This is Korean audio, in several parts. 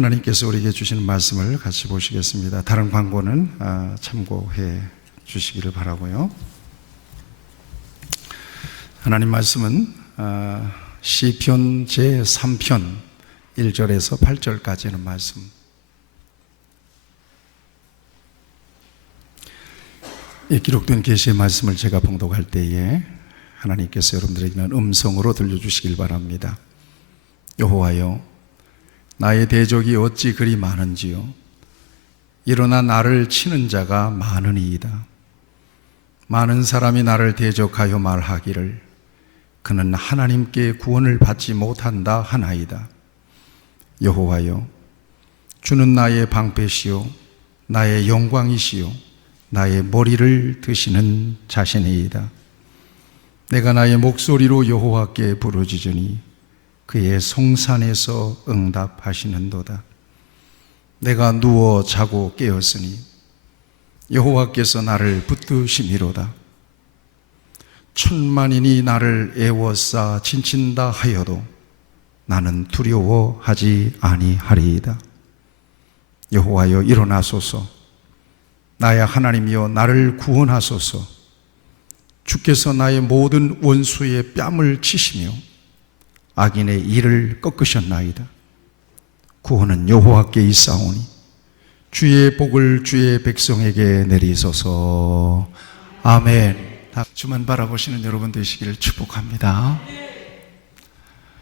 하나님께서 우리에게 주시는 말씀을 같이 보시겠습니다. 다른 광고는 참고해 주시기를 바라고요. 하나님 말씀은 시편 제3편 1절에서 8절까지는 말씀. 이 기록된 계시의 말씀을 제가 봉독할 때에 하나님께서 여러분들에게는 음성으로 들려주시길 바랍니다. 여호와여, 나의 대적이 어찌 그리 많은지요. 일어나 나를 치는 자가 많으니이다. 많은 사람이 나를 대적하여 말하기를 그는 하나님께 구원을 받지 못한다 하나이다. 여호와여, 주는 나의 방패시요 나의 영광이시요 나의 머리를 드시는 자신이이다. 내가 나의 목소리로 여호와께 부르짖으니 그의 성산에서 응답하시는도다. 내가 누워 자고 깨었으니 여호와께서 나를 붙드심이로다. 천만인이 나를 애워싸 진친다 하여도 나는 두려워하지 아니하리이다. 여호와여, 일어나소서. 나의 하나님이여, 나를 구원하소서. 주께서 나의 모든 원수의 뺨을 치시며 악인의 일을 꺾으셨나이다. 구원은 여호와께 있사오니 주의 복을 주의 백성에게 내리소서. 아멘. 주만 바라보시는 여러분 되시기를 축복합니다.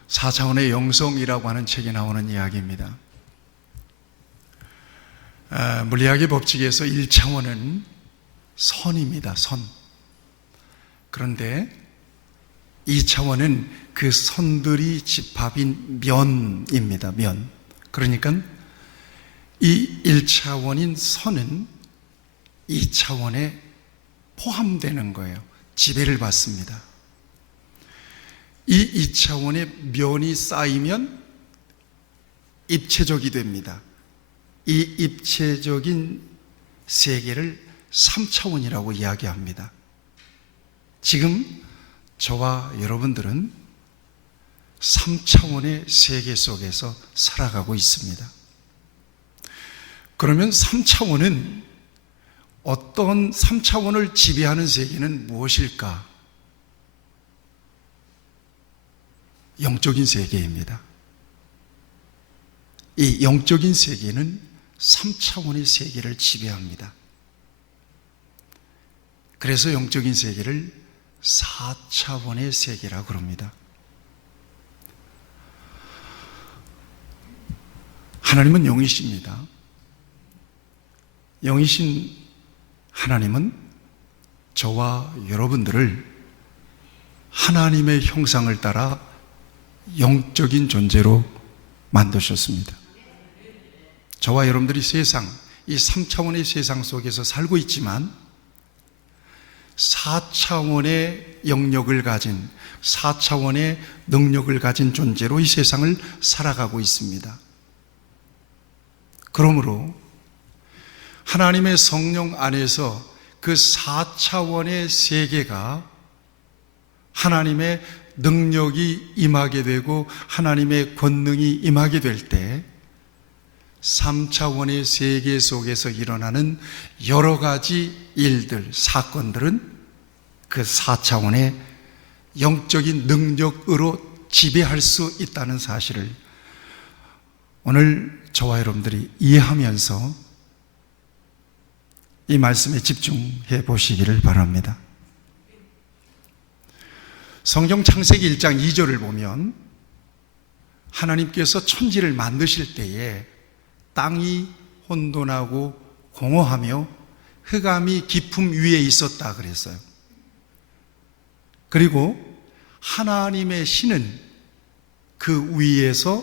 4차원의 영성이라고 하는 책에 나오는 이야기입니다. 물리학의 법칙에서 1차원은 선입니다. 선. 그런데 2차원은 그 선들이 집합인 면입니다. 면. 그러니까 이 1차원인 선은 2차원에 포함되는 거예요. 지배를 받습니다. 이 2차원의 면이 쌓이면 입체적이 됩니다. 이 입체적인 세계를 3차원이라고 이야기합니다. 지금 저와 여러분들은 3차원의 세계 속에서 살아가고 있습니다. 그러면 3차원은 어떤 3차원을 지배하는 세계는 무엇일까? 영적인 세계입니다. 이 영적인 세계는 3차원의 세계를 지배합니다. 그래서 영적인 세계를 4차원의 세계라고 그럽니다. 하나님은 영이십니다. 영이신 하나님은 저와 여러분들을 하나님의 형상을 따라 영적인 존재로 만드셨습니다. 저와 여러분들이 세상, 이 3차원의 세상 속에서 살고 있지만 4차원의 영역을 가진, 4차원의 능력을 가진 존재로 이 세상을 살아가고 있습니다. 그러므로 하나님의 성령 안에서 그 4차원의 세계가 하나님의 능력이 임하게 되고 하나님의 권능이 임하게 될 때 3차원의 세계 속에서 일어나는 여러 가지 일들, 사건들은 그 4차원의 영적인 능력으로 지배할 수 있다는 사실을 오늘 저와 여러분들이 이해하면서 이 말씀에 집중해 보시기를 바랍니다. 성경 창세기 1장 2절을 보면 하나님께서 천지를 만드실 때에 땅이 혼돈하고 공허하며 흑암이 깊음 위에 있었다 그랬어요. 그리고 하나님의 신은 그 위에서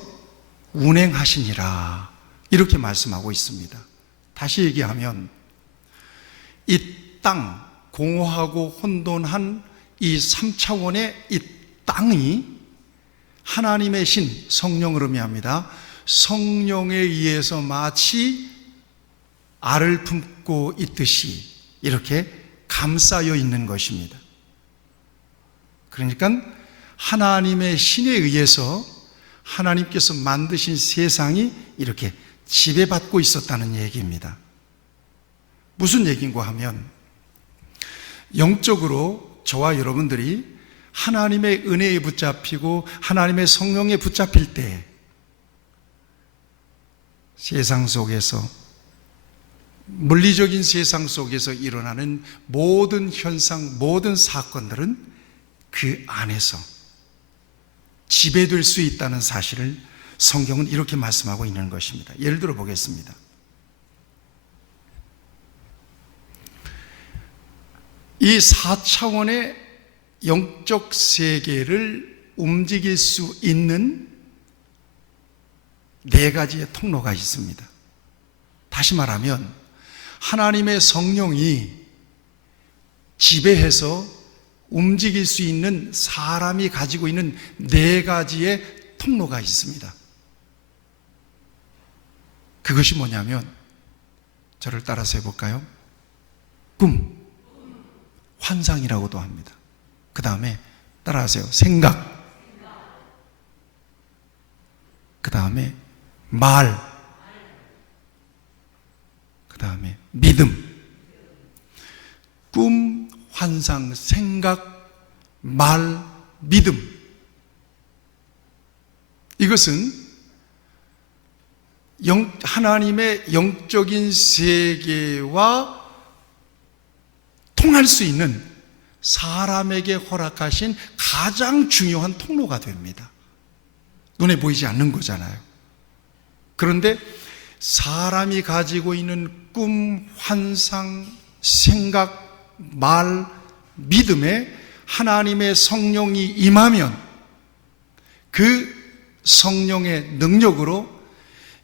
운행하시니라 이렇게 말씀하고 있습니다. 다시 얘기하면 이 땅, 공허하고 혼돈한 이 3차원의 이 땅이 하나님의 신, 성령을 의미합니다. 성령에 의해서 마치 알을 품고 있듯이 이렇게 감싸여 있는 것입니다. 그러니까 하나님의 신에 의해서 하나님께서 만드신 세상이 이렇게 지배받고 있었다는 얘기입니다. 무슨 얘기인가 하면, 영적으로 저와 여러분들이 하나님의 은혜에 붙잡히고 하나님의 성령에 붙잡힐 때 세상 속에서, 물리적인 세상 속에서 일어나는 모든 현상, 모든 사건들은 그 안에서 지배될 수 있다는 사실을 성경은 이렇게 말씀하고 있는 것입니다. 예를 들어 보겠습니다. 이 4차원의 영적 세계를 움직일 수 있는 4가지의 통로가 있습니다. 다시 말하면 하나님의 성령이 지배해서 움직일 수 있는 사람이 가지고 있는 4가지의 통로가 있습니다. 그것이 뭐냐면, 저를 따라서 해볼까요? 꿈, 환상이라고도 합니다. 그 다음에 따라하세요. 생각. 그 다음에 말. 그 다음에 믿음. 꿈, 환상, 생각, 말, 믿음. 이것은 하나님의 영적인 세계와 통할 수 있는 사람에게 허락하신 가장 중요한 통로가 됩니다. 눈에 보이지 않는 거잖아요. 그런데 사람이 가지고 있는 꿈, 환상, 생각, 말, 믿음에 하나님의 성령이 임하면 그 성령의 능력으로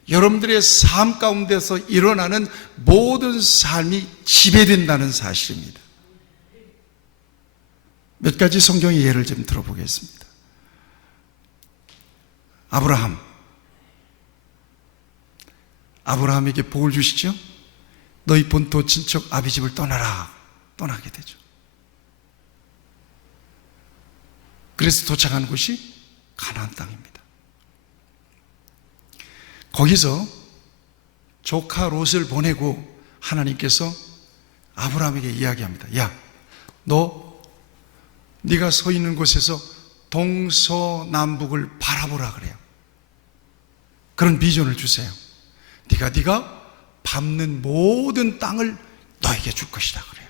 여러분들의 삶 가운데서 일어나는 모든 삶이 지배된다는 사실입니다. 몇 가지 성경의 예를 좀 들어보겠습니다. 아브라함에게 복을 주시죠. 너희 본토 친척 아비 집을 떠나게 되죠. 그래서 도착한 곳이 가나안 땅입니다. 거기서 조카 롯을 보내고 하나님께서 아브라함에게 이야기합니다. 야, 네가 서 있는 곳에서 동서남북을 바라보라 그래요. 그런 비전을 주세요. 네가 밟는 모든 땅을 너에게 줄 것이다 그래요.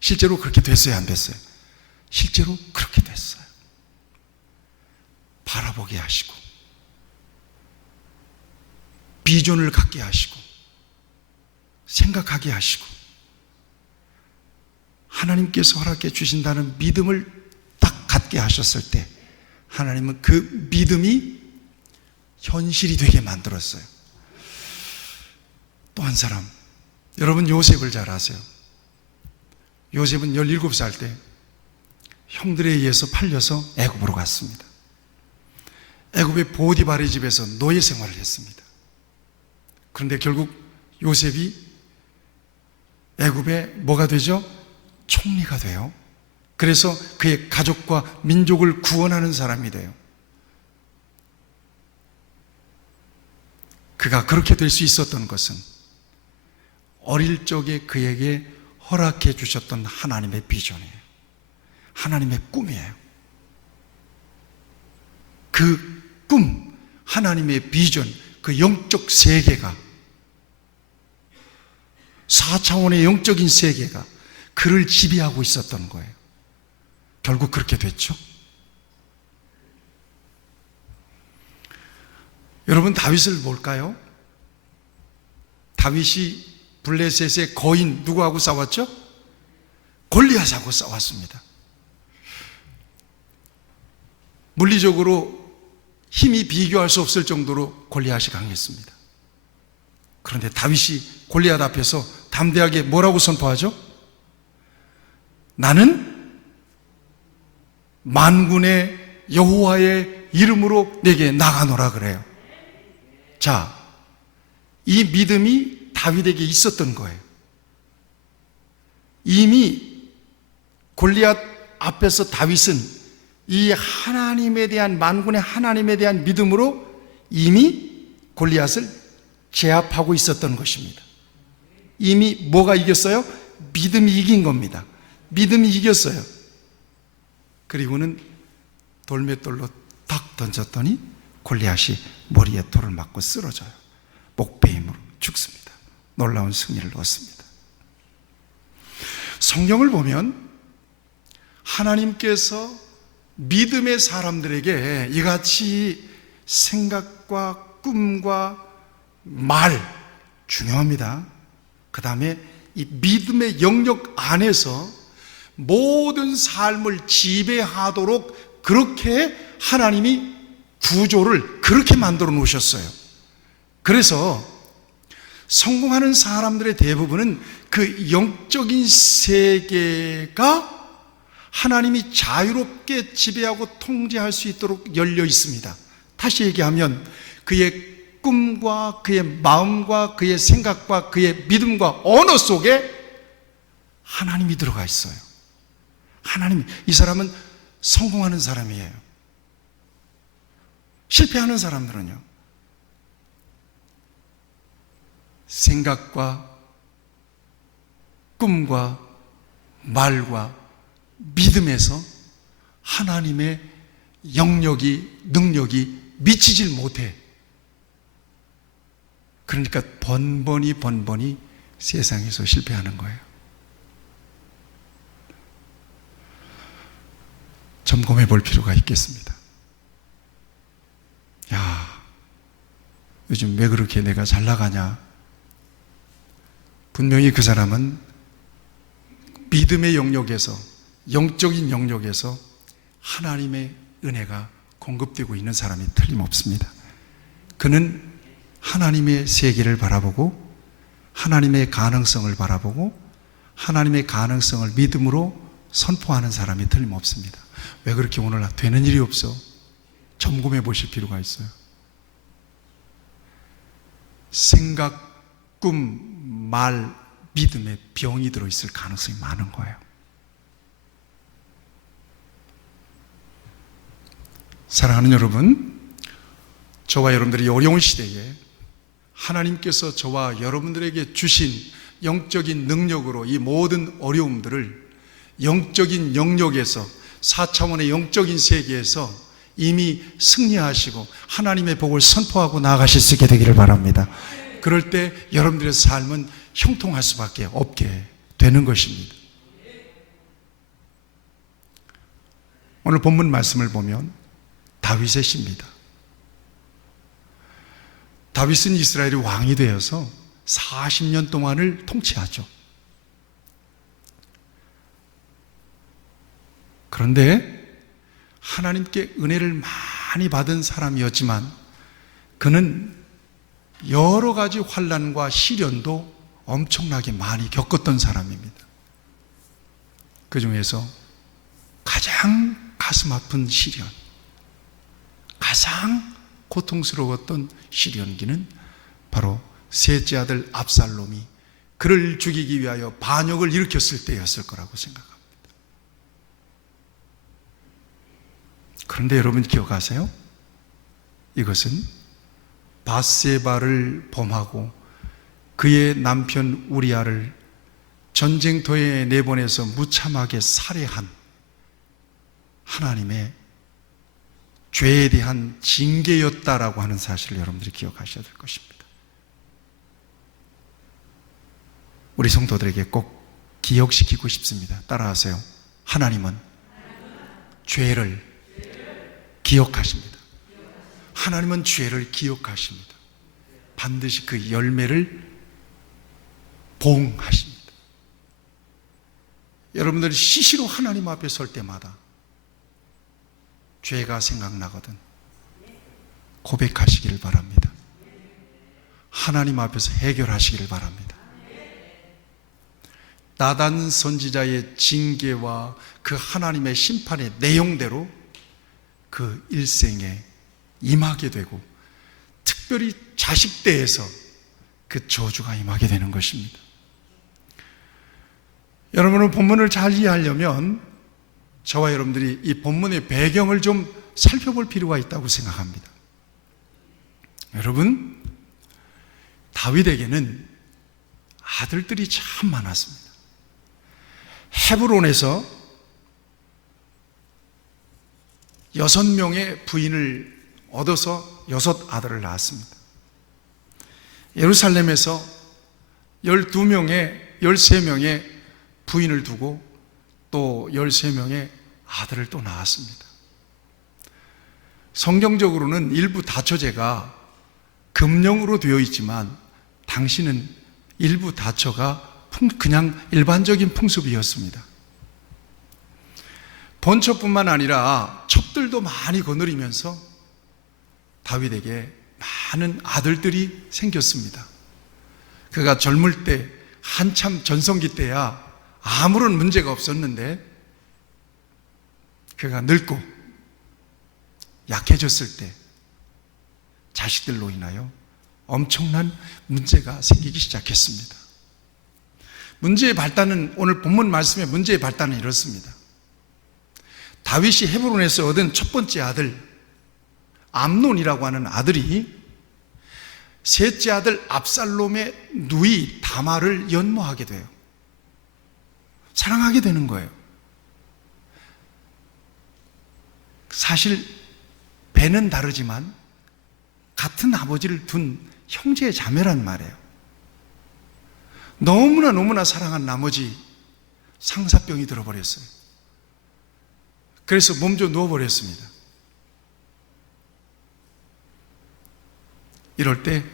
실제로 그렇게 됐어요, 안 됐어요? 실제로 그렇게 됐어요. 바라보게 하시고 비전을 갖게 하시고 생각하게 하시고 하나님께서 허락해 주신다는 믿음을 딱 갖게 하셨을 때 하나님은 그 믿음이 현실이 되게 만들었어요. 또 한 사람, 여러분 요셉을 잘 아세요. 요셉은 17살 때 형들에 의해서 팔려서 애굽으로 갔습니다. 애굽의 보디발의 집에서 노예 생활을 했습니다. 그런데 결국 요셉이 애굽의 뭐가 되죠? 총리가 돼요. 그래서 그의 가족과 민족을 구원하는 사람이 돼요. 그가 그렇게 될 수 있었던 것은 어릴 적에 그에게 허락해 주셨던 하나님의 비전이에요. 하나님의 꿈이에요. 그 꿈, 하나님의 비전, 그 영적 세계가, 4차원의 영적인 세계가 그를 지배하고 있었던 거예요. 결국 그렇게 됐죠. 여러분, 다윗을 볼까요? 다윗이 블레셋의 거인 누구하고 싸웠죠? 골리앗하고 싸웠습니다. 물리적으로 힘이 비교할 수 없을 정도로 골리앗이 강했습니다. 그런데 다윗이 골리앗 앞에서 담대하게 뭐라고 선포하죠? 나는 만군의 여호와의 이름으로 내게 나가노라 그래요. 자, 이 믿음이 다윗에게 있었던 거예요. 이미 골리앗 앞에서 다윗은 이 하나님에 대한, 만군의 하나님에 대한 믿음으로 이미 골리앗을 제압하고 있었던 것입니다. 이미 뭐가 이겼어요? 믿음이 이긴 겁니다. 믿음이 이겼어요. 그리고는 돌맷돌로 탁 던졌더니 골리앗이 머리에 돌을 맞고 쓰러져요. 목베임으로 죽습니다. 놀라운 승리를 얻습니다. 성경을 보면 하나님께서 믿음의 사람들에게 이같이 생각과 꿈과 말, 중요합니다. 그 다음에 이 믿음의 영역 안에서 모든 삶을 지배하도록 그렇게 하나님이 구조를 그렇게 만들어 놓으셨어요. 그래서 성공하는 사람들의 대부분은 그 영적인 세계가 하나님이 자유롭게 지배하고 통제할 수 있도록 열려 있습니다. 다시 얘기하면 그의 꿈과 그의 마음과 그의 생각과 그의 믿음과 언어 속에 하나님이 들어가 있어요. 하나님, 이 사람은 성공하는 사람이에요. 실패하는 사람들은요, 생각과 꿈과 말과 믿음에서 하나님의 영역이, 능력이 미치질 못해. 그러니까 번번이 세상에서 실패하는 거예요. 점검해 볼 필요가 있겠습니다. 야, 요즘 왜 그렇게 내가 잘 나가냐? 분명히 그 사람은 믿음의 영역에서, 영적인 영역에서 하나님의 은혜가 공급되고 있는 사람이 틀림없습니다. 그는 하나님의 세계를 바라보고 하나님의 가능성을 바라보고 하나님의 가능성을 믿음으로 선포하는 사람이 틀림없습니다. 왜 그렇게 오늘 되는 일이 없어? 점검해 보실 필요가 있어요. 생각, 꿈, 말, 믿음에 병이 들어있을 가능성이 많은 거예요. 사랑하는 여러분, 저와 여러분들이 어려운 시대에 하나님께서 저와 여러분들에게 주신 영적인 능력으로 이 모든 어려움들을 영적인 영역에서, 4차원의 영적인 세계에서 이미 승리하시고 하나님의 복을 선포하고 나아가실 수 있게 되기를 바랍니다. 그럴 때 여러분들의 삶은 형통할 수밖에 없게 되는 것입니다. 오늘 본문 말씀을 보면 다윗의 시입니다. 다윗은 이스라엘의 왕이 되어서 40년 동안을 통치하죠. 그런데 하나님께 은혜를 많이 받은 사람이었지만 그는 여러 가지 환난과 시련도 엄청나게 많이 겪었던 사람입니다. 그 중에서 가장 가슴 아픈 시련, 가장 고통스러웠던 시련기는 바로 셋째 아들 압살롬이 그를 죽이기 위하여 반역을 일으켰을 때였을 거라고 생각합니다. 그런데 여러분 기억하세요? 이것은 밧세바를 범하고 그의 남편 우리아를 전쟁터에 내보내서 무참하게 살해한 하나님의 죄에 대한 징계였다라고 하는 사실을 여러분들이 기억하셔야 될 것입니다. 우리 성도들에게 꼭 기억시키고 싶습니다. 따라하세요. 하나님은 죄를 기억하십니다. 하나님은 죄를 기억하십니다. 반드시 그 열매를 보응하십니다. 여러분들이 시시로 하나님 앞에 설 때마다 죄가 생각나거든 고백하시기를 바랍니다. 하나님 앞에서 해결하시기를 바랍니다. 나단 선지자의 징계와 그 하나님의 심판의 내용대로 그 일생에 임하게 되고 특별히 자식대에서 그 저주가 임하게 되는 것입니다. 여러분은 본문을 잘 이해하려면 저와 여러분들이 이 본문의 배경을 좀 살펴볼 필요가 있다고 생각합니다. 여러분, 다윗에게는 아들들이 참 많았습니다. 헤브론에서 6명의 부인을 얻어서 6 아들을 낳았습니다. 예루살렘에서 13명의 부인을 두고 또 13명의 아들을 또 낳았습니다. 성경적으로는 일부 다처제가 금령으로 되어 있지만 당시는 일부 다처가 그냥 일반적인 풍습이었습니다. 번처뿐만 아니라 첩들도 많이 거느리면서 다윗에게 많은 아들들이 생겼습니다. 그가 젊을 때 한참 전성기 때야 아무런 문제가 없었는데 그가 늙고 약해졌을 때 자식들로 인하여 엄청난 문제가 생기기 시작했습니다. 문제의 발단은, 오늘 본문 말씀의 문제의 발단은 이렇습니다. 다윗이 헤브론에서 얻은 첫 번째 아들 암논이라고 하는 아들이 셋째 아들 압살롬의 누이 다말을 연모하게 돼요. 사랑하게 되는 거예요. 사실 배는 다르지만 같은 아버지를 둔 형제 자매란 말이에요. 너무나 사랑한 나머지 상사병이 들어버렸어요. 그래서 몸져 누워버렸습니다. 이럴 때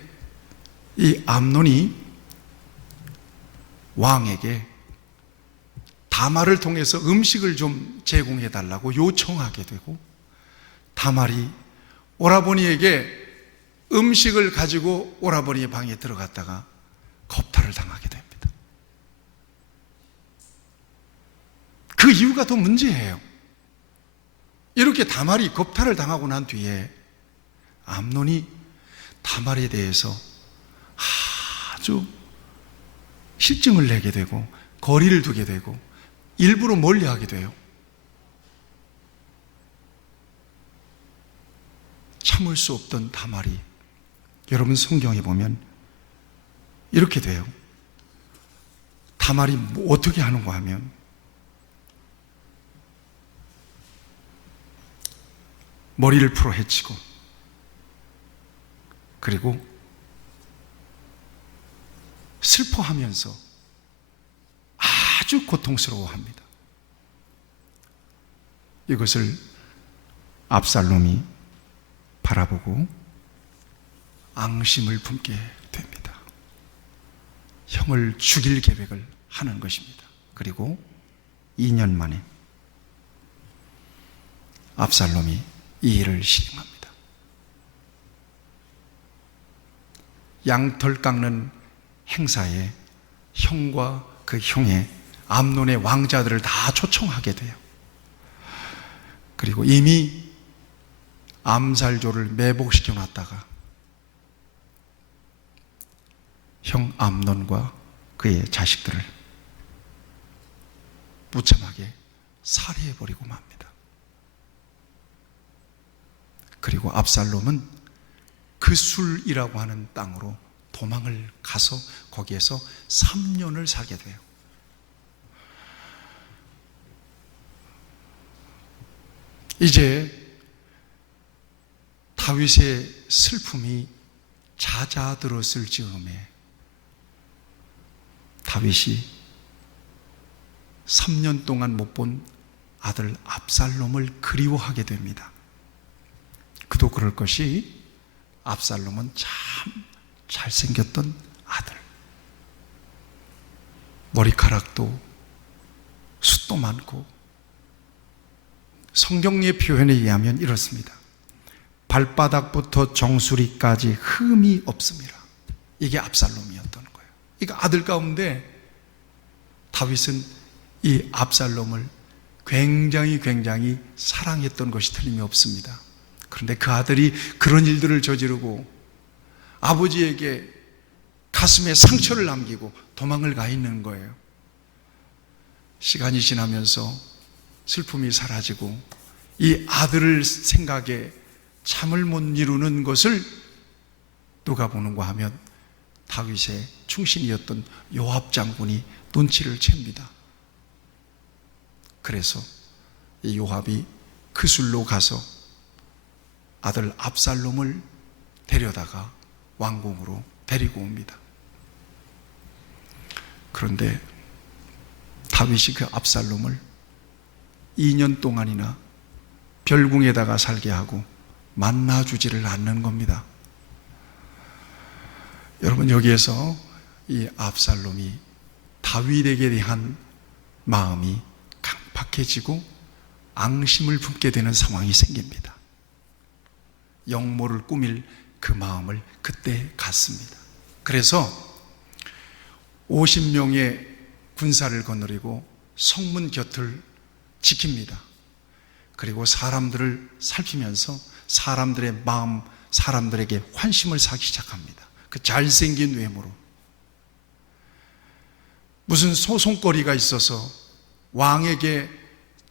이 암논이 왕에게 다말을 통해서 음식을 좀 제공해 달라고 요청하게 되고, 다말이 오라버니에게 음식을 가지고 오라버니의 방에 들어갔다가 겁탈을 당하게 됩니다. 그 이유가 더 문제예요. 이렇게 다말이 겁탈을 당하고 난 뒤에 암논이 다말에 대해서 아주 실증을 내게 되고 거리를 두게 되고 일부러 멀리하게 돼요. 참을 수 없던 다말이, 여러분 성경에 보면 이렇게 돼요. 다말이 어떻게 하는가 하면 머리를 풀어 헤치고 그리고 슬퍼하면서 아주 고통스러워합니다. 이것을 압살롬이 바라보고 앙심을 품게 됩니다. 형을 죽일 계획을 하는 것입니다. 그리고 2년 만에 압살롬이 이 일을 실행합니다. 양털 깎는 행사에 형과 그 형의 암논의 왕자들을 다 초청하게 돼요. 그리고 이미 암살조를 매복시켜 놨다가 형 암논과 그의 자식들을 무참하게 살해해버리고 맙니다. 그리고 압살롬은 그 술이라고 하는 땅으로 도망을 가서 거기에서 3년을 살게 돼요. 이제 다윗의 슬픔이 잦아들었을 즈음에 다윗이 3년 동안 못 본 아들 압살롬을 그리워하게 됩니다. 그도 그럴 것이, 압살롬은 참 잘생겼던 아들, 머리카락도 숱도 많고, 성경의 표현에 의하면 이렇습니다. 발바닥부터 정수리까지 흠이 없습니다. 이게 압살롬이었던 거예요. 그러니까 아들 가운데 다윗은 이 압살롬을 굉장히 사랑했던 것이 틀림이 없습니다. 그런데 그 아들이 그런 일들을 저지르고 아버지에게 가슴에 상처를 남기고 도망을 가 있는 거예요. 시간이 지나면서 슬픔이 사라지고 이 아들을 생각에 잠을 못 이루는 것을 누가 보는가 하면 다윗의 충신이었던 요압 장군이 눈치를 챕니다. 그래서 이 요압이 그 술로 가서 아들 압살롬을 데려다가 왕궁으로 데리고 옵니다. 그런데 다윗이 그 압살롬을 2년 동안이나 별궁에다가 살게 하고 만나주지를 않는 겁니다. 여러분, 여기에서 이 압살롬이 다윗에게 대한 마음이 강팍해지고 앙심을 품게 되는 상황이 생깁니다. 영모를 꾸밀 그 마음을 그때 갖습니다. 그래서 50명의 군사를 거느리고 성문 곁을 지킵니다. 그리고 사람들을 살피면서 사람들의 마음, 사람들에게 환심을 사기 시작합니다. 그 잘생긴 외모로. 무슨 소송거리가 있어서 왕에게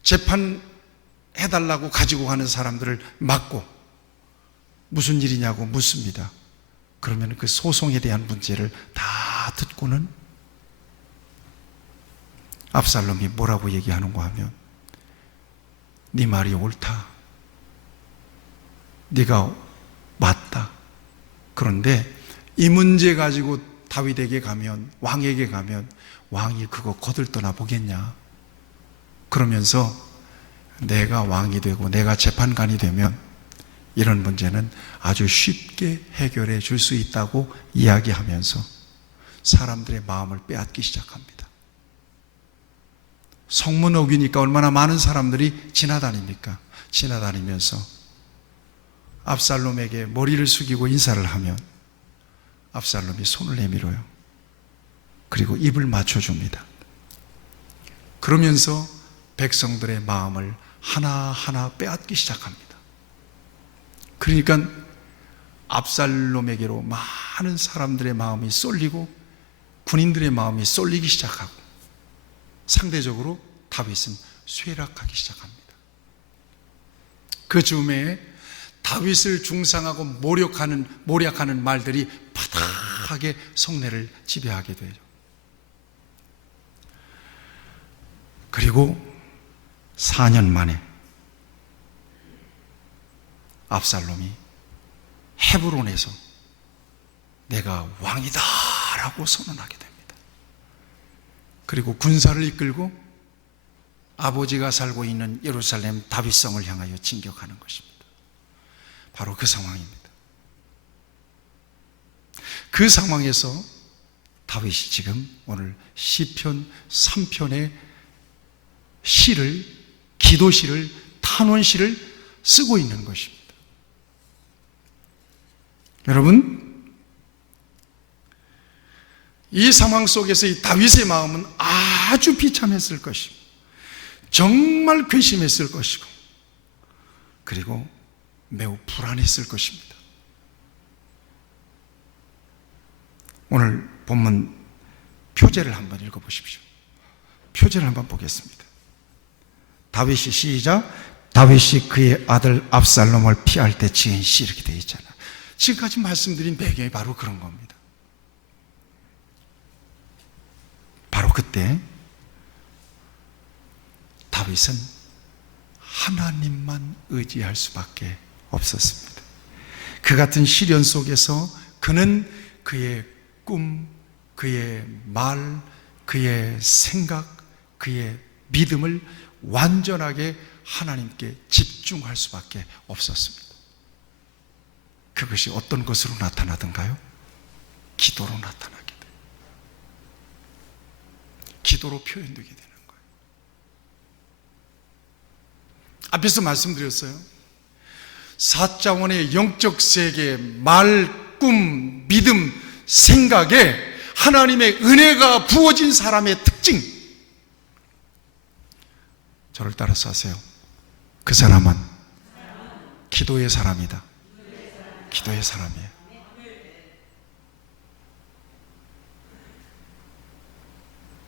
재판해달라고 가지고 가는 사람들을 막고 무슨 일이냐고 묻습니다. 그러면 그 소송에 대한 문제를 다 듣고는 압살롬이 뭐라고 얘기하는가 하면, 네 말이 옳다. 네가 맞다. 그런데 이 문제 가지고 다윗에게 가면, 왕에게 가면 왕이 그거 거들떠나 보겠냐. 그러면서 내가 왕이 되고 내가 재판관이 되면 이런 문제는 아주 쉽게 해결해 줄 수 있다고 이야기하면서 사람들의 마음을 빼앗기 시작합니다. 성문 어귀니까 얼마나 많은 사람들이 지나다닙니까? 지나다니면서 압살롬에게 머리를 숙이고 인사를 하면 압살롬이 손을 내밀어요. 그리고 입을 맞춰줍니다. 그러면서 백성들의 마음을 하나하나 빼앗기 시작합니다. 그러니까 압살롬에게로 많은 사람들의 마음이 쏠리고 군인들의 마음이 쏠리기 시작하고 상대적으로 다윗은 쇠락하기 시작합니다. 그 즈음에 다윗을 중상하고 모략하는 말들이 파닥하게 성내를 지배하게 되죠. 그리고 4년 만에 압살롬이 헤브론에서 내가 왕이다 라고 선언하게 됩니다. 그리고 군사를 이끌고 아버지가 살고 있는 예루살렘 다윗성을 향하여 진격하는 것입니다. 바로 그 상황입니다. 그 상황에서 다윗이 지금 오늘 시편 3편의 시를, 기도시를, 탄원시를 쓰고 있는 것입니다. 여러분, 이 상황 속에서 이 다윗의 마음은 아주 비참했을 것이고 정말 괘씸했을 것이고 그리고 매우 불안했을 것입니다. 오늘 본문 표제를 한번 읽어보십시오. 표제를 한번 보겠습니다. 다윗이 시작. 다윗이 그의 아들 압살롬을 피할 때 지은 시, 이렇게 되어 있잖아요. 지금까지 말씀드린 배경이 바로 그런 겁니다. 바로 그때 다윗은 하나님만 의지할 수밖에 없었습니다. 그 같은 시련 속에서 그는 그의 꿈, 그의 말, 그의 생각, 그의 믿음을 완전하게 하나님께 집중할 수밖에 없었습니다. 그것이 어떤 것으로 나타나던가요? 기도로 나타나게 돼요. 기도로 표현되게 되는 거예요. 앞에서 말씀드렸어요. 사자원의 영적 세계, 말, 꿈, 믿음, 생각에 하나님의 은혜가 부어진 사람의 특징, 저를 따라서 하세요. 그 사람은 기도의 사람이다. 기도의 사람이에요.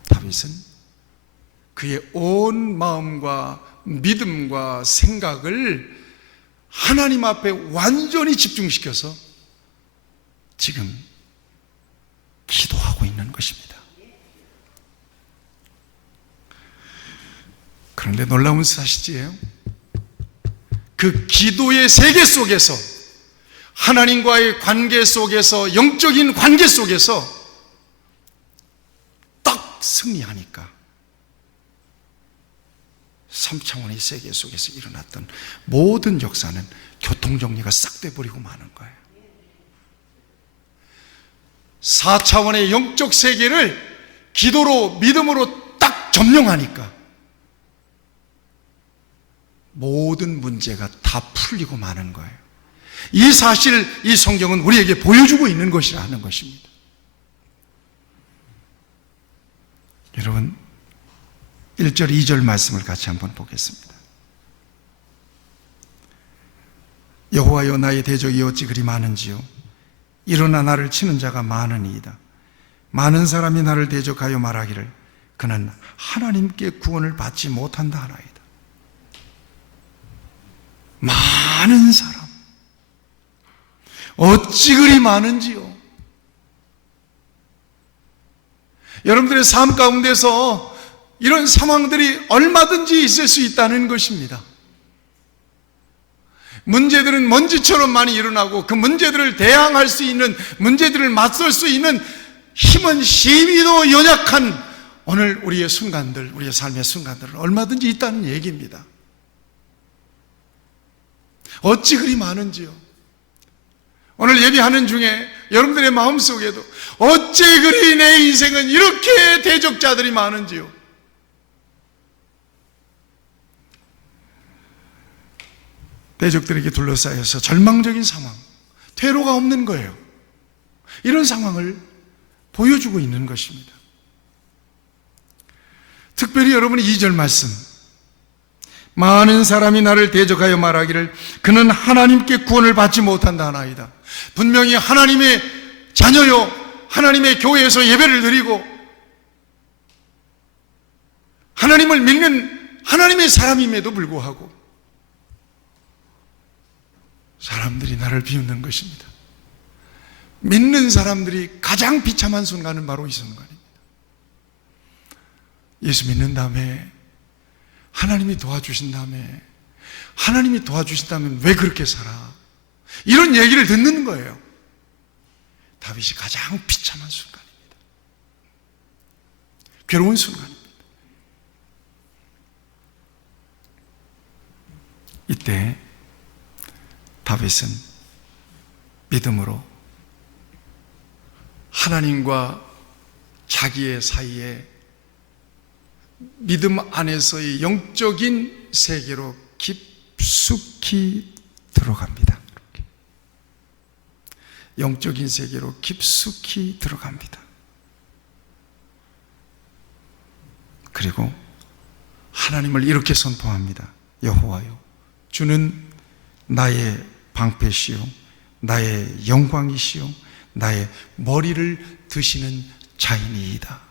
다윗은 그의 온 마음과 믿음과 생각을 하나님 앞에 완전히 집중시켜서 지금 기도하고 있는 것입니다. 그런데 놀라운 사실이에요. 그 기도의 세계 속에서, 하나님과의 관계 속에서, 영적인 관계 속에서 딱 승리하니까 3차원의 세계 속에서 일어났던 모든 역사는 교통정리가 싹 돼버리고 마는 거예요. 4차원의 영적 세계를 기도로, 믿음으로 딱 점령하니까 모든 문제가 다 풀리고 마는 거예요. 이 사실, 이 성경은 우리에게 보여주고 있는 것이라는 것입니다. 여러분, 1절, 2절 말씀을 같이 한번 보겠습니다. 여호와여, 나의 대적이 어찌 그리 많은지요. 일어나 나를 치는 자가 많으니이다. 많은 사람이 나를 대적하여 말하기를 그는 하나님께 구원을 받지 못한다 하나이다. 많은 사람, 어찌 그리 많은지요. 여러분들의 삶 가운데서 이런 상황들이 얼마든지 있을 수 있다는 것입니다. 문제들은 먼지처럼 많이 일어나고 그 문제들을 대항할 수 있는, 문제들을 맞설 수 있는 힘은 심히도 연약한 오늘 우리의 순간들, 우리의 삶의 순간들은 얼마든지 있다는 얘기입니다. 어찌 그리 많은지요. 오늘 예배하는 중에 여러분들의 마음속에도 어찌 그리 내 인생은 이렇게 대적자들이 많은지요. 대적들에게 둘러싸여서 절망적인 상황, 퇴로가 없는 거예요. 이런 상황을 보여주고 있는 것입니다. 특별히 여러분이 2절 말씀, 많은 사람이 나를 대적하여 말하기를 그는 하나님께 구원을 받지 못한다 하나이다. 분명히 하나님의 자녀요, 하나님의 교회에서 예배를 드리고 하나님을 믿는 하나님의 사람임에도 불구하고 사람들이 나를 비웃는 것입니다. 믿는 사람들이 가장 비참한 순간은 바로 이 순간입니다. 예수 믿는 다음에, 하나님이 도와주신 다음에, 하나님이 도와주신다면 왜 그렇게 살아? 이런 얘기를 듣는 거예요. 다윗이 가장 비참한 순간입니다. 괴로운 순간입니다. 이때 다윗은 믿음으로 하나님과 자기의 사이에 믿음 안에서의 영적인 세계로 깊숙이 들어갑니다. 영적인 세계로 깊숙이 들어갑니다. 그리고 하나님을 이렇게 선포합니다. 여호와여, 주는 나의 방패시요 나의 영광이시요 나의 머리를 드시는 자이니이다.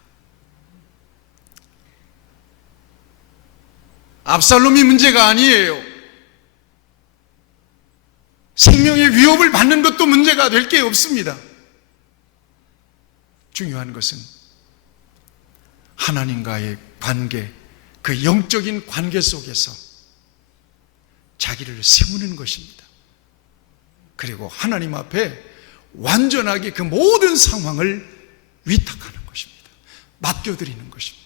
압살롬이 문제가 아니에요. 생명의 위협을 받는 것도 문제가 될 게 없습니다. 중요한 것은 하나님과의 관계, 그 영적인 관계 속에서 자기를 세우는 것입니다. 그리고 하나님 앞에 완전하게 그 모든 상황을 위탁하는 것입니다. 맡겨드리는 것입니다.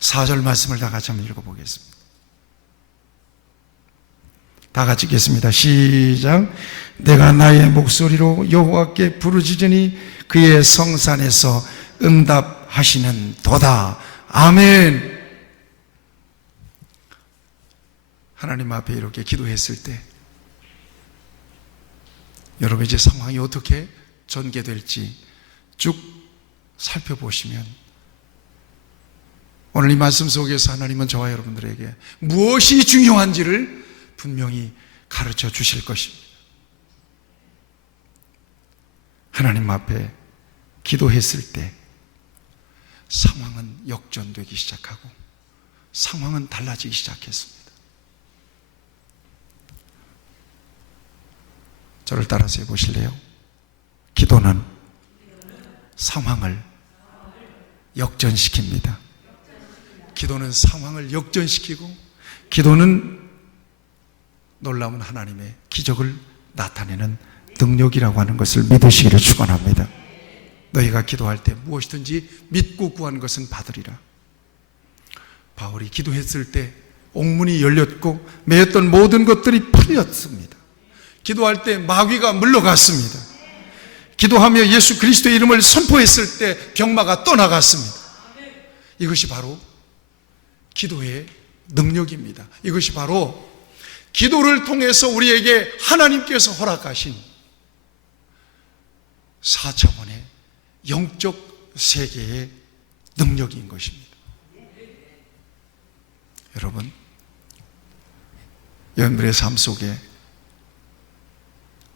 4절 말씀을 다 같이 한번 읽어보겠습니다. 다 같이 읽겠습니다. 시작. 내가 나의 목소리로 여호와께 부르짖으니 그의 성산에서 응답하시는 도다. 아멘. 하나님 앞에 이렇게 기도했을 때 여러분 이제 상황이 어떻게 전개될지 쭉 살펴보시면 오늘 이 말씀 속에서 하나님은 저와 여러분들에게 무엇이 중요한지를 분명히 가르쳐 주실 것입니다. 하나님 앞에 기도했을 때 상황은 역전되기 시작하고 상황은 달라지기 시작했습니다. 저를 따라서 해보실래요? 기도는 상황을 역전시킵니다. 기도는 상황을 역전시키고 기도는 놀라운 하나님의 기적을 나타내는 능력이라고 하는 것을 믿으시기를 축원합니다. 너희가 기도할 때 무엇이든지 믿고 구하는 것은 받으리라. 바울이 기도했을 때 옥문이 열렸고 매였던 모든 것들이 풀렸습니다. 기도할 때 마귀가 물러갔습니다. 기도하며 예수 그리스도의 이름을 선포했을 때 병마가 떠나갔습니다. 이것이 바로 기도의 능력입니다. 이것이 바로 기도를 통해서 우리에게 하나님께서 허락하신 4차원의 영적 세계의 능력인 것입니다. 여러분들의 삶 속에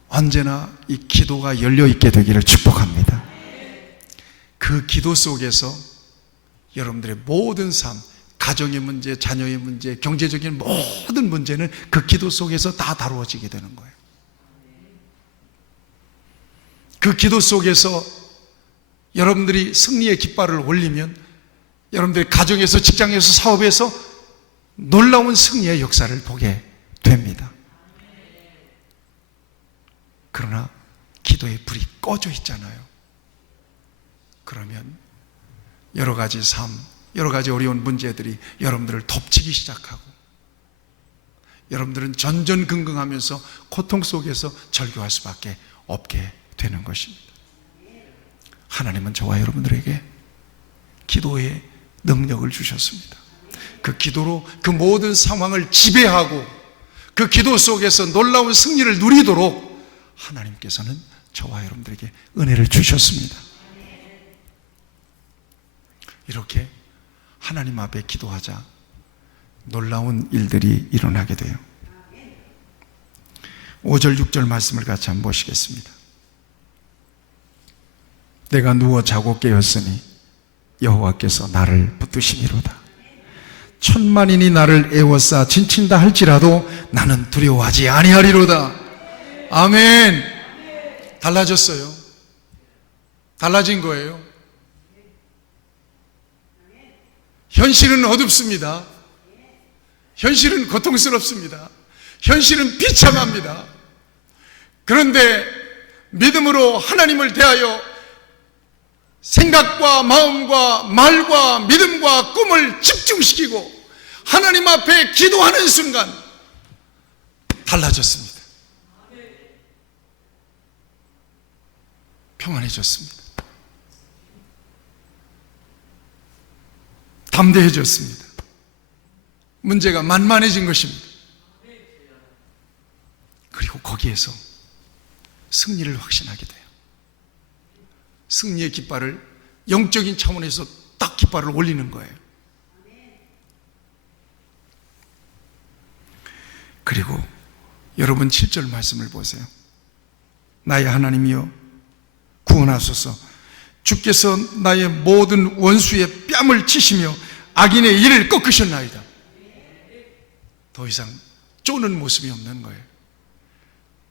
언제나 이 기도가 열려있게 되기를 축복합니다. 그 기도 속에서 여러분들의 모든 삶, 가정의 문제, 자녀의 문제, 경제적인 모든 문제는 그 기도 속에서 다 다루어지게 되는 거예요. 그 기도 속에서 여러분들이 승리의 깃발을 올리면 여러분들의 가정에서, 직장에서, 사업에서 놀라운 승리의 역사를 보게 됩니다. 그러나 기도의 불이 꺼져 있잖아요. 그러면 여러 가지 삶, 여러 가지 어려운 문제들이 여러분들을 덮치기 시작하고 여러분들은 전전긍긍하면서 고통 속에서 절규할 수밖에 없게 되는 것입니다. 하나님은 저와 여러분들에게 기도의 능력을 주셨습니다. 그 기도로 그 모든 상황을 지배하고 그 기도 속에서 놀라운 승리를 누리도록 하나님께서는 저와 여러분들에게 은혜를 주셨습니다. 이렇게 하나님 앞에 기도하자 놀라운 일들이 일어나게 돼요. 5절 6절 말씀을 같이 한번 보시겠습니다. 내가 누워 자고 깨었으니 여호와께서 나를 붙드심이로다. 천만인이 나를 애워싸 진친다 할지라도 나는 두려워하지 아니하리로다. 아멘. 달라졌어요. 달라진 거예요. 현실은 어둡습니다. 현실은 고통스럽습니다. 현실은 비참합니다. 그런데 믿음으로 하나님을 대하여 생각과 마음과 말과 믿음과 꿈을 집중시키고 하나님 앞에 기도하는 순간 달라졌습니다. 평안해졌습니다. 담대해졌습니다. 문제가 만만해진 것입니다. 그리고 거기에서 승리를 확신하게 돼요. 승리의 깃발을 영적인 차원에서 딱 깃발을 올리는 거예요. 그리고 여러분 7절 말씀을 보세요. 나의 하나님이여 구원하소서. 주께서 나의 모든 원수의 뺨을 치시며 악인의 일을 꺾으셨나이다. 더 이상 쪼는 모습이 없는 거예요.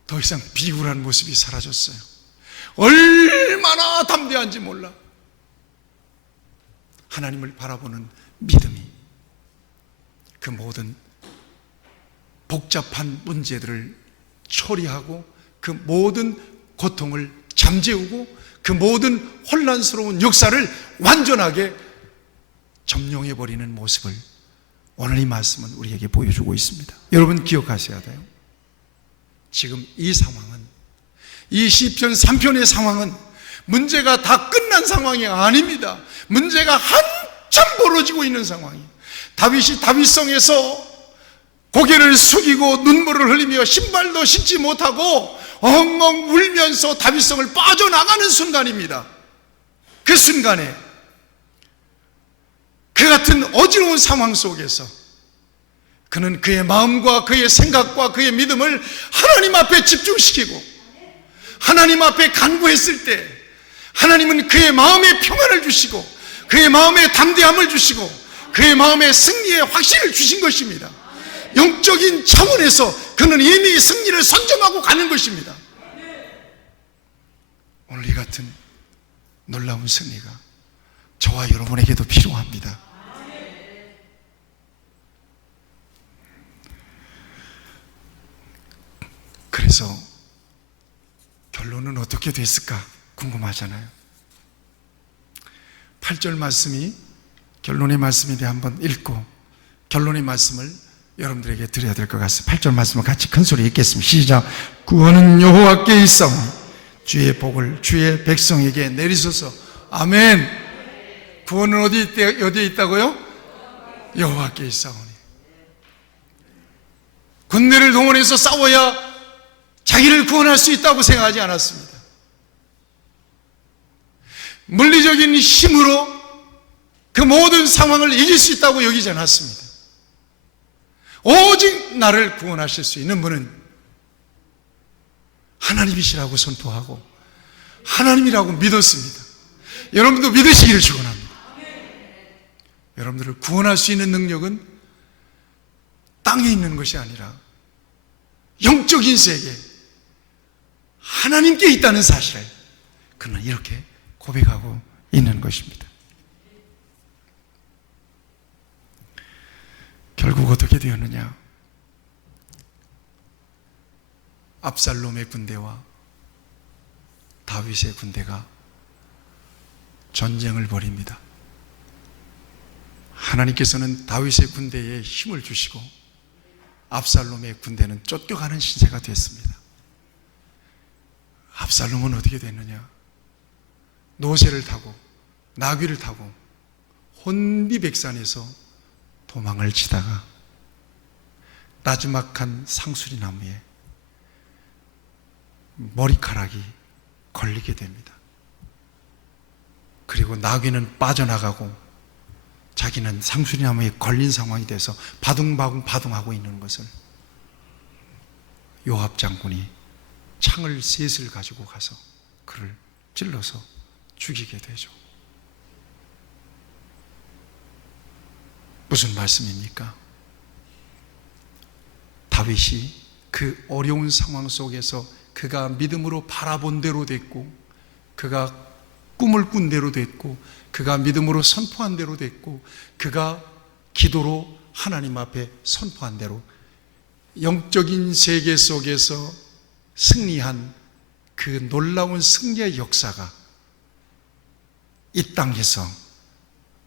더 이상 비굴한 모습이 사라졌어요. 얼마나 담대한지 몰라. 하나님을 바라보는 믿음이 그 모든 복잡한 문제들을 처리하고 그 모든 고통을 잠재우고 그 모든 혼란스러운 역사를 완전하게 점령해버리는 모습을 오늘 이 말씀은 우리에게 보여주고 있습니다. 여러분 기억하셔야 돼요. 지금 이 상황은, 이 시편 3편의 상황은 문제가 다 끝난 상황이 아닙니다. 문제가 한참 벌어지고 있는 상황이에요. 다윗이 다윗성에서 고개를 숙이고 눈물을 흘리며 신발도 신지 못하고 엉엉 울면서 다윗성을 빠져나가는 순간입니다. 그 순간에 그 같은 어지러운 상황 속에서 그는 그의 마음과 그의 생각과 그의 믿음을 하나님 앞에 집중시키고 하나님 앞에 간구했을 때 하나님은 그의 마음에 평안을 주시고 그의 마음에 담대함을 주시고 그의 마음에 승리의 확신을 주신 것입니다. 영적인 차원에서 그는 이미 승리를 선점하고 가는 것입니다. 오늘 이 같은 놀라운 승리가 저와 여러분에게도 필요합니다. 그래서 결론은 어떻게 됐을까 궁금하잖아요. 8절 말씀이 결론의 말씀인데 한번 읽고 결론의 말씀을 여러분들에게 드려야 될 것 같습니다. 8절 말씀을 같이 큰 소리 읽겠습니다. 시작. 구원은 여호와께 있사오니 주의 복을 주의 백성에게 내리소서. 아멘. 구원은 어디에 있다고요? 여호와께 있사오니. 군대를 동원해서 싸워야 자기를 구원할 수 있다고 생각하지 않았습니다. 물리적인 힘으로 그 모든 상황을 이길 수 있다고 여기지 않았습니다. 오직 나를 구원하실 수 있는 분은 하나님이시라고 선포하고 하나님이라고 믿었습니다. 여러분도 믿으시기를 축원합니다. 여러분들을 구원할 수 있는 능력은 땅에 있는 것이 아니라 영적인 세계 하나님께 있다는 사실을 그는 이렇게 고백하고 있는 것입니다. 결국 어떻게 되었느냐? 압살롬의 군대와 다윗의 군대가 전쟁을 벌입니다. 하나님께서는 다윗의 군대에 힘을 주시고 압살롬의 군대는 쫓겨가는 신세가 됐습니다. 압살롬은 어떻게 됐느냐? 노새를 타고 나귀를 타고 혼비백산에서 도망을 치다가 나주막한 상수리 나무에 머리카락이 걸리게 됩니다. 그리고 나귀는 빠져나가고 자기는 상수리 나무에 걸린 상황이 돼서 바둥바둥하고 있는 것을 요압 장군이 창을 셋을 가지고 가서 그를 찔러서 죽이게 되죠. 무슨 말씀입니까? 다윗이 그 어려운 상황 속에서 그가 믿음으로 바라본 대로 됐고 그가 꿈을 꾼 대로 됐고 그가 믿음으로 선포한 대로 됐고 그가 기도로 하나님 앞에 선포한 대로 영적인 세계 속에서 승리한 그 놀라운 승리의 역사가 이 땅에서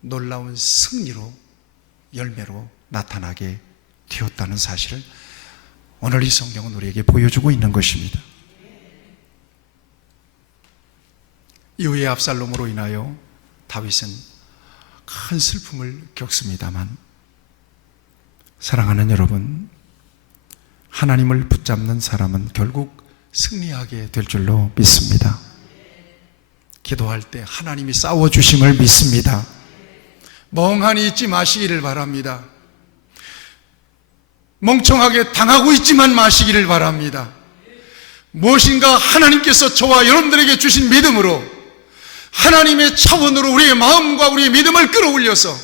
놀라운 승리로 열매로 나타나게 되었다는 사실을 오늘 이 성경은 우리에게 보여주고 있는 것입니다. 이후에 압살롬으로 인하여 다윗은 큰 슬픔을 겪습니다만 사랑하는 여러분, 하나님을 붙잡는 사람은 결국 승리하게 될 줄로 믿습니다. 기도할 때 하나님이 싸워주심을 믿습니다. 멍하니 있지 마시기를 바랍니다. 멍청하게 당하고 있지만 마시기를 바랍니다. 무엇인가 하나님께서 저와 여러분들에게 주신 믿음으로 하나님의 차원으로 우리의 마음과 우리의 믿음을 끌어올려서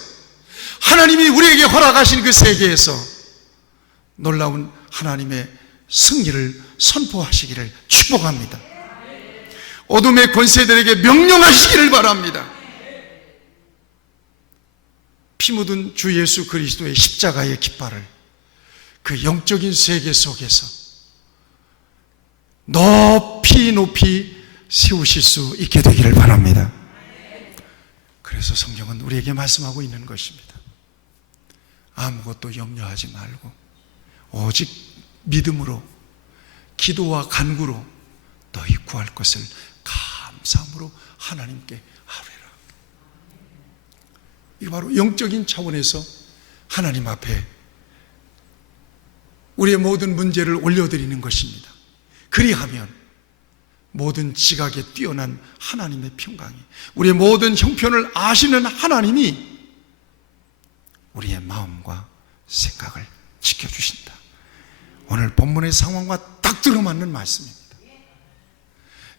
하나님이 우리에게 허락하신 그 세계에서 놀라운 하나님의 승리를 선포하시기를 축복합니다. 어둠의 권세들에게 명령하시기를 바랍니다. 피 묻은 주 예수 그리스도의 십자가의 깃발을 그 영적인 세계 속에서 높이 세우실 수 있게 되기를 바랍니다. 그래서 성경은 우리에게 말씀하고 있는 것입니다. 아무것도 염려하지 말고 오직 믿음으로 기도와 간구로 너희 구할 것을 감사함으로 하나님께 아뢰라. 이거 바로 영적인 차원에서 하나님 앞에 우리의 모든 문제를 올려드리는 것입니다. 그리하면 모든 지각에 뛰어난 하나님의 평강이, 우리의 모든 형편을 아시는 하나님이 우리의 마음과 생각을 지켜주신다. 오늘 본문의 상황과 딱 들어맞는 말씀입니다.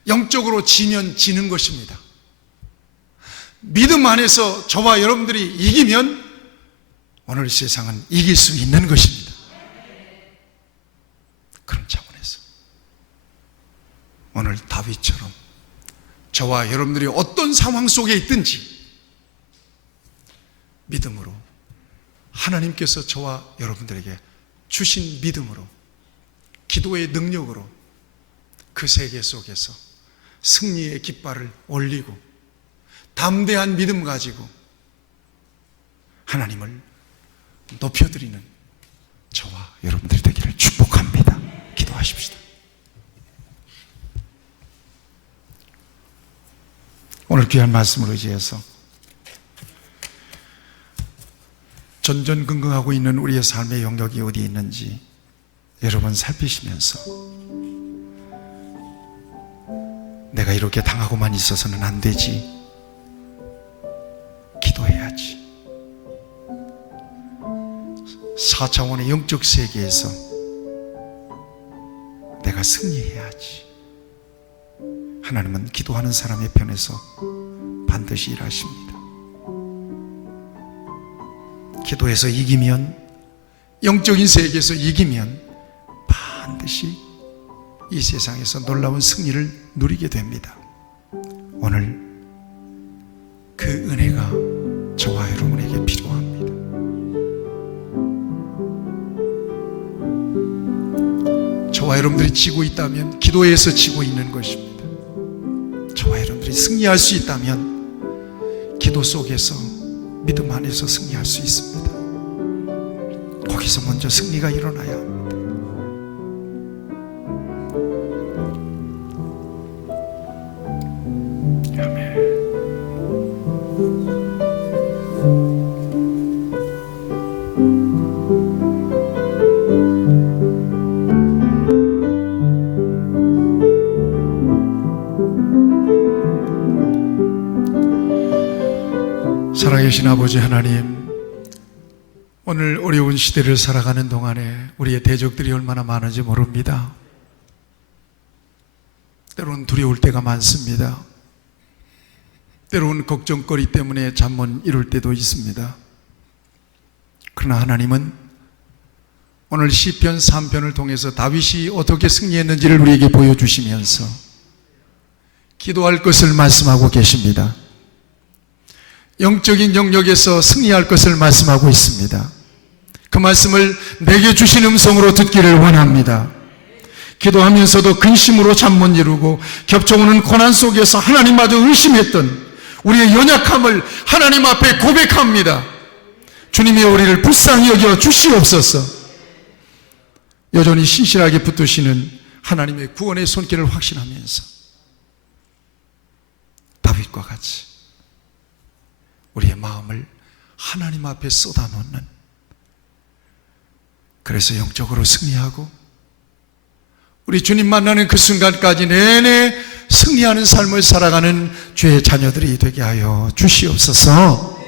영적으로 지면 지는 것입니다. 믿음 안에서 저와 여러분들이 이기면 오늘 세상은 이길 수 있는 것입니다. 그런 차원에서 오늘 다윗처럼 저와 여러분들이 어떤 상황 속에 있든지 믿음으로, 하나님께서 저와 여러분들에게 주신 믿음으로, 기도의 능력으로 그 세계 속에서 승리의 깃발을 올리고 담대한 믿음 가지고 하나님을 높여드리는 저와 여러분들이 되기를 축복합니다. 기도하십시다. 오늘 귀한 말씀을 의지해서 전전긍긍하고 있는 우리의 삶의 영역이 어디 있는지 여러분 살피시면서 내가 이렇게 당하고만 있어서는 안 되지, 기도해야지, 4차원의 영적 세계에서 내가 승리해야지. 하나님은 기도하는 사람의 편에서 반드시 일하십니다. 기도해서 이기면, 영적인 세계에서 이기면 반드시 이 세상에서 놀라운 승리를 누리게 됩니다. 오늘 그 은혜가 저와 여러분에게 필요합니다. 저와 여러분들이 지고 있다면 기도에서 지고 있는 것입니다. 저와 여러분들이 승리할 수 있다면 기도 속에서, 믿음 안에서 승리할 수 있습니다. 거기서 먼저 승리가 일어나야 합니다. 아멘. 살아계신 아버지 하나님, 오늘 어려운 시대를 살아가는 동안에 우리의 대적들이 얼마나 많은지 모릅니다. 때로는 두려울 때가 많습니다. 때로는 걱정거리 때문에 잠 못 이룰 때도 있습니다. 그러나 하나님은 오늘 시편 3편을 통해서 다윗이 어떻게 승리했는지를 우리에게 보여주시면서 기도할 것을 말씀하고 계십니다. 영적인 영역에서 승리할 것을 말씀하고 있습니다. 그 말씀을 내게 주신 음성으로 듣기를 원합니다. 기도하면서도 근심으로 잠 못 이루고 겹쳐오는 고난 속에서 하나님마저 의심했던 우리의 연약함을 하나님 앞에 고백합니다. 주님이 우리를 불쌍히 여겨 주시옵소서. 여전히 신실하게 붙드시는 하나님의 구원의 손길을 확신하면서 다윗과 같이 우리의 마음을 하나님 앞에 쏟아놓는, 그래서 영적으로 승리하고 우리 주님 만나는 그 순간까지 내내 승리하는 삶을 살아가는 주의 자녀들이 되게 하여 주시옵소서.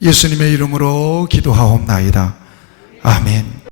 예수님의 이름으로 기도하옵나이다. 아멘.